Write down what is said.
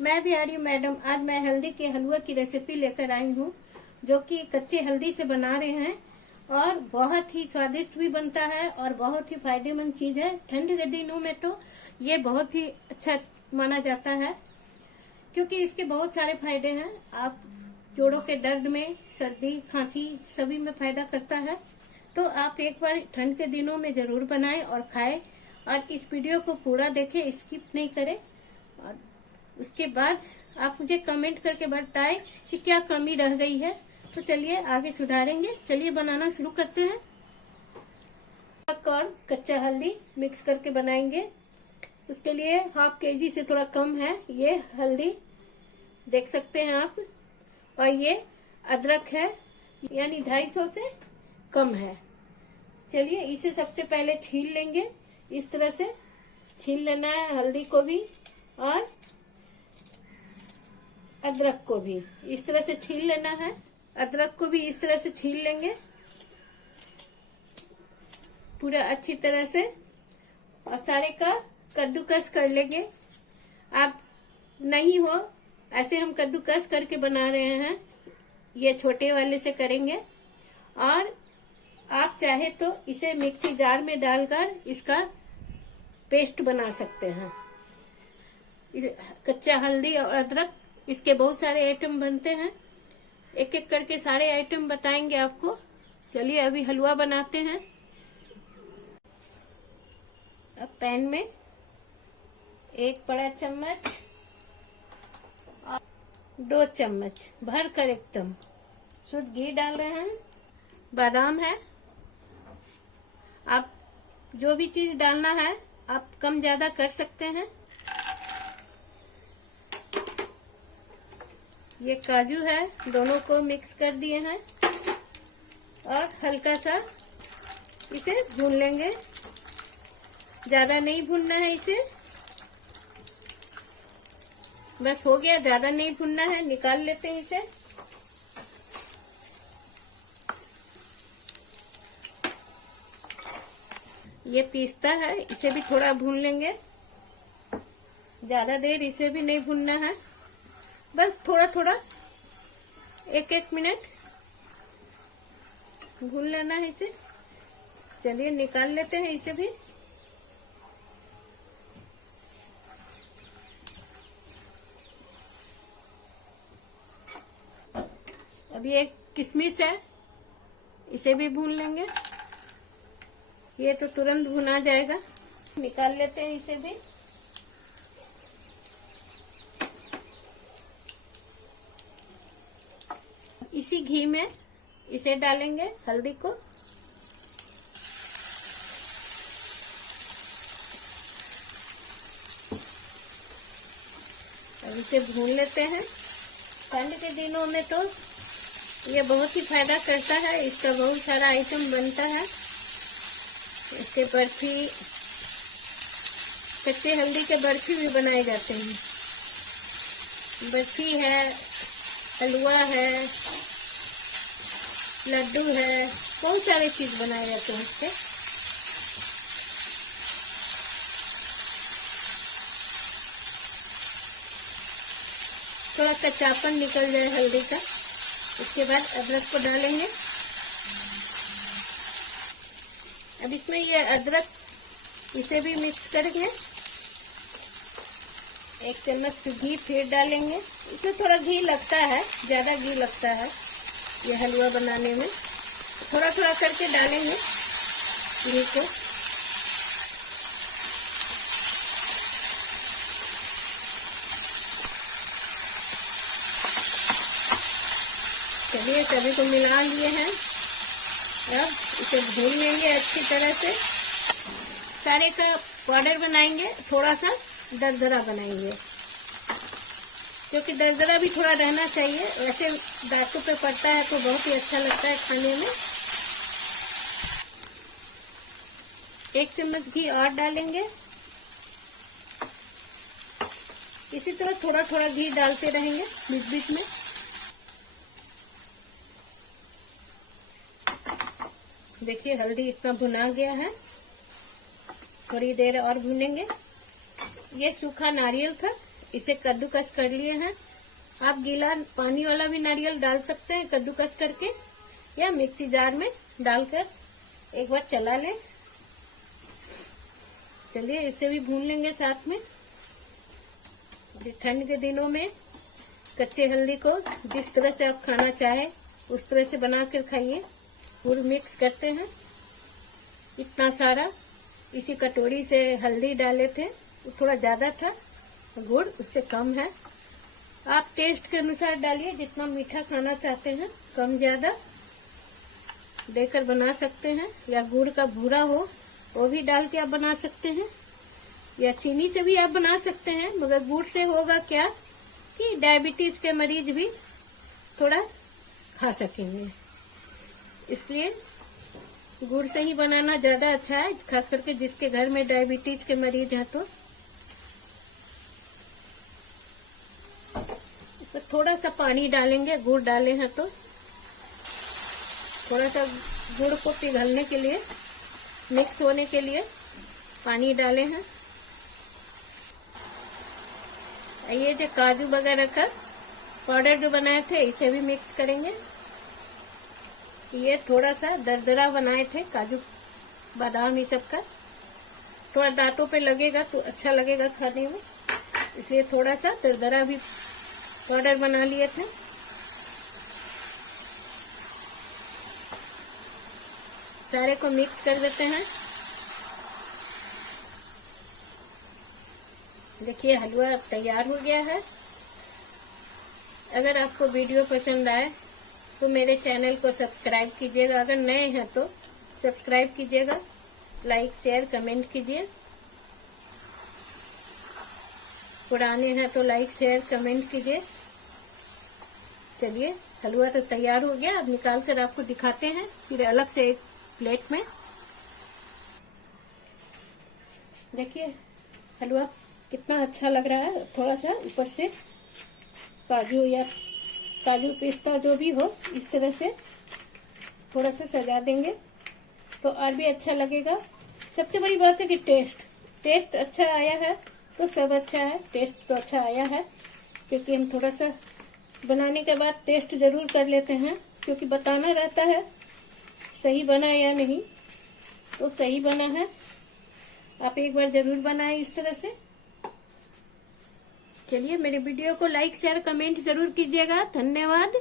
मैं भी आ रही हूँ मैडम। आज मैं हल्दी के हलवा की रेसिपी लेकर आई हूँ, जो कि कच्चे हल्दी से बना रहे हैं और बहुत ही स्वादिष्ट भी बनता है और बहुत ही फायदेमंद चीज है। ठंड के दिनों में तो ये बहुत ही अच्छा माना जाता है, क्योंकि इसके बहुत सारे फायदे हैं। आप जोड़ों के दर्द में, सर्दी खांसी सभी में फायदा करता है। तो आप एक बार ठंड के दिनों में जरूर बनाएं और खाएं, और इस वीडियो को पूरा देखें, स्किप नहीं करें। और उसके बाद आप मुझे कमेंट करके बताएं कि क्या कमी रह गई है। तो चलिए आगे सुधारेंगे। चलिए बनाना शुरू करते हैं। और कच्चा हल्दी मिक्स करके बनाएंगे। उसके लिए हाफ केजी से थोड़ा कम है ये हल्दी, देख सकते हैं आप। और ये अदरक है, यानी 250 से कम है। चलिए इसे सबसे पहले छील लेंगे। इस तरह से छील लेना है हल्दी को भी, और अदरक को भी इस तरह से छील लेना है। अदरक को भी इस तरह से छील लेंगे पूरा अच्छी तरह से, और सारे का कद्दूकस कर लेंगे। आप नहीं हो ऐसे हम कद्दूकस करके बना रहे हैं, ये छोटे वाले से करेंगे। और आप चाहे तो इसे मिक्सी जार में डालकर इसका पेस्ट बना सकते हैं। कच्चा हल्दी और अदरक, इसके बहुत सारे आइटम बनते हैं। एक एक करके सारे आइटम बताएंगे आपको। चलिए अभी हलवा बनाते हैं। अब पैन में 1 बड़ा चम्मच और 2 चम्मच भर कर एकदम शुद्ध घी डाल रहे हैं। बादाम है, आप जो भी चीज डालना है आप कम ज्यादा कर सकते हैं। ये काजू है, दोनों को मिक्स कर दिए हैं और हल्का सा इसे भून लेंगे। ज्यादा नहीं भूनना है इसे, बस हो गया, ज्यादा नहीं भूनना है। निकाल लेते हैं इसे। ये पिस्ता है, इसे भी थोड़ा भून लेंगे। ज्यादा देर इसे भी नहीं भूनना है, बस थोड़ा थोड़ा 1-1 मिनट भून लेना है इसे। चलिए निकाल लेते हैं इसे भी। अभी एक किशमिश है, इसे भी भून लेंगे। ये तो तुरंत भुना जाएगा। निकाल लेते हैं इसे भी। इसी घी में इसे डालेंगे, हल्दी को। अब इसे भून लेते हैं। ठंड के दिनों में तो ये बहुत ही फायदा करता है। इसका बहुत सारा आइटम बनता है। इसके बर्फी, कच्चे हल्दी के बर्फी भी बनाए जाते हैं। बर्फी है, हलवा है, लड्डू है, बहुत सारे चीज बनाए जाते हैं इससे। थोड़ा कच्चापन निकल जाए हल्दी का। उसके बाद अदरक को डालेंगे। अब इसमें ये अदरक, इसे भी मिक्स करेंगे। 1 चम्मच घी फिर डालेंगे। इसमें थोड़ा घी लगता है, ज्यादा घी लगता है ये हलवा बनाने में। थोड़ा थोड़ा करके डालेंगे घी को। चलिए सभी को मिला लिए हैं। अब इसे भून लेंगे अच्छी तरह से। सारे का पाउडर बनाएंगे, थोड़ा सा दरदरा बनाएंगे, क्योंकि दरदरा भी थोड़ा रहना चाहिए। वैसे दांतों पे पड़ता है तो बहुत ही अच्छा लगता है खाने में। 1 चम्मच घी और डालेंगे। इसी तरह थोड़ा थोड़ा घी डालते रहेंगे बीच बीच में। देखिए हल्दी इतना भुना गया है। थोड़ी देर और भूनेंगे। ये सूखा नारियल था, इसे कद्दूकस कर लिए हैं। आप गीला पानी वाला भी नारियल डाल सकते हैं कद्दूकस करके, या मिक्सी जार में डालकर एक बार चला लें। चलिए इसे भी भून लेंगे साथ में। ठंड के दिनों में कच्चे हल्दी को जिस तरह से आप खाना चाहे उस तरह से बना कर खाइए। पूरी मिक्स करते हैं। इतना सारा इसी कटोरी से हल्दी डाले थे, वो थोड़ा ज्यादा था, गुड़ उससे कम है। आप टेस्ट के अनुसार डालिए, जितना मीठा खाना चाहते हैं कम ज्यादा देकर बना सकते हैं। या गुड़ का भूरा हो वो भी डाल के आप बना सकते हैं, या चीनी से भी आप बना सकते हैं। मगर गुड़ से होगा क्या कि डायबिटीज के मरीज भी थोड़ा खा सकेंगे, इसलिए गुड़ से ही बनाना ज्यादा अच्छा है, खास करके जिसके घर में डायबिटीज के मरीज हैं। तो इसमें थोड़ा सा पानी डालेंगे, गुड़ डाले हैं तो थोड़ा सा गुड़ को पिघलने के लिए, मिक्स होने के लिए पानी डाले हैं। ये जो काजू वगैरह का पाउडर जो बनाए थे इसे भी मिक्स करेंगे। ये थोड़ा सा दरदरा बनाए थे काजू बादाम ये सब का, थोड़ा दांतों पे लगेगा तो अच्छा लगेगा खाने में, इसलिए थोड़ा सा दरदरा भी पाउडर बना लिए थे। सारे को मिक्स कर देते हैं। देखिए हलवा तैयार हो गया है। अगर आपको वीडियो पसंद आए तो मेरे चैनल को सब्सक्राइब कीजिएगा। अगर नए हैं तो सब्सक्राइब कीजिएगा, लाइक शेयर कमेंट कीजिए। पुराने हैं तो लाइक शेयर कमेंट कीजिए। चलिए हलवा तो तैयार हो गया। अब निकाल कर आपको दिखाते हैं फिर अलग से एक प्लेट में। देखिए हलवा कितना अच्छा लग रहा है। थोड़ा सा ऊपर से काजू या काजू पिस्ता जो भी हो इस तरह से थोड़ा सा सजा देंगे तो और भी अच्छा लगेगा। सबसे बड़ी बात है कि टेस्ट अच्छा आया है तो सब अच्छा है। टेस्ट तो अच्छा आया है क्योंकि हम थोड़ा सा बनाने के बाद टेस्ट जरूर कर लेते हैं, क्योंकि बताना रहता है सही बना या नहीं। तो सही बना है, आप एक बार जरूर बनाएं इस तरह से। चलिए मेरे वीडियो को लाइक शेयर कमेंट जरूर कीजिएगा। धन्यवाद।